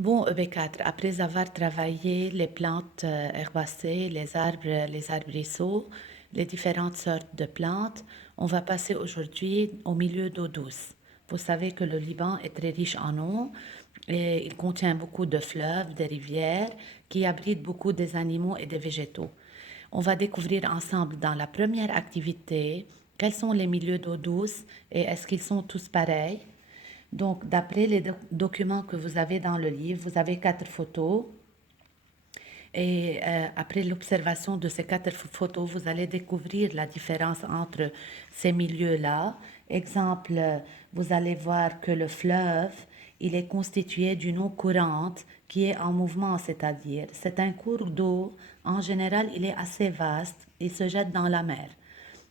Bon, EB4, après avoir travaillé les plantes herbacées, les arbrisseaux, les différentes sortes de plantes, on va passer aujourd'hui au milieu d'eau douce. Vous savez que le Liban est très riche en eau et il contient beaucoup de fleuves, de rivières qui abritent beaucoup des animaux et des végétaux. On va découvrir ensemble dans la première activité quels sont les milieux d'eau douce et est-ce qu'ils sont tous pareils. Donc, d'après les documents que vous avez dans le livre, vous avez quatre photos. Et après l'observation de ces quatre photos, vous allez découvrir la différence entre ces milieux-là. Exemple, vous allez voir que le fleuve, il est constitué d'une eau courante qui est en mouvement, c'est-à-dire c'est un cours d'eau. En général, il est assez vaste, il se jette dans la mer.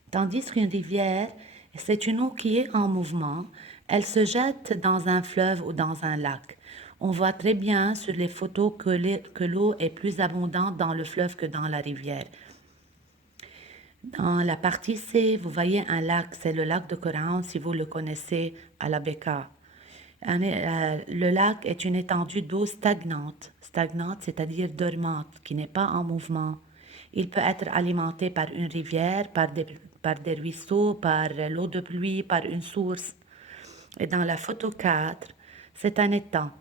Tandis qu'une rivière, c'est une eau qui est en mouvement, elle se jette dans un fleuve ou dans un lac. On voit très bien sur les photos que l'eau est plus abondante dans le fleuve que dans la rivière. Dans la partie C, vous voyez un lac, c'est le lac de Coran si vous le connaissez à la Beka. Le lac est une étendue d'eau stagnante, c'est-à-dire dormante, qui n'est pas en mouvement. Il peut être alimenté par une rivière, par des ruisseaux, par l'eau de pluie, par une source. Et dans la photo 4, c'est un étang.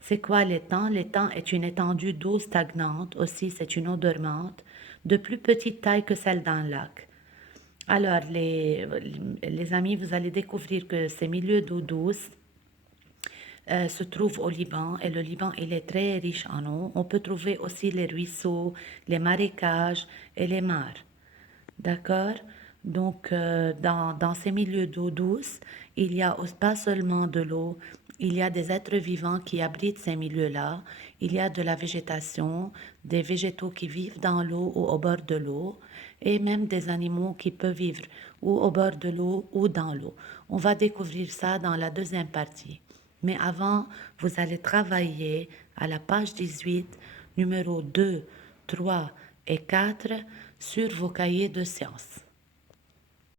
C'est quoi l'étang? L'étang est une étendue d'eau stagnante, aussi c'est une eau dormante, de plus petite taille que celle d'un lac. Alors, les amis, vous allez découvrir que ces milieux d'eau douce se trouvent au Liban et le Liban, il est très riche en eau. On peut trouver aussi les ruisseaux, les marécages et les mares. D'accord? Donc, dans ces milieux d'eau douce, il y a pas seulement de l'eau, il y a des êtres vivants qui abritent ces milieux-là. Il y a de la végétation, des végétaux qui vivent dans l'eau ou au bord de l'eau, et même des animaux qui peuvent vivre ou au bord de l'eau ou dans l'eau. On va découvrir ça dans la deuxième partie. Mais avant, vous allez travailler à la page 18, numéro 2, 3 et 4 sur vos cahiers de sciences.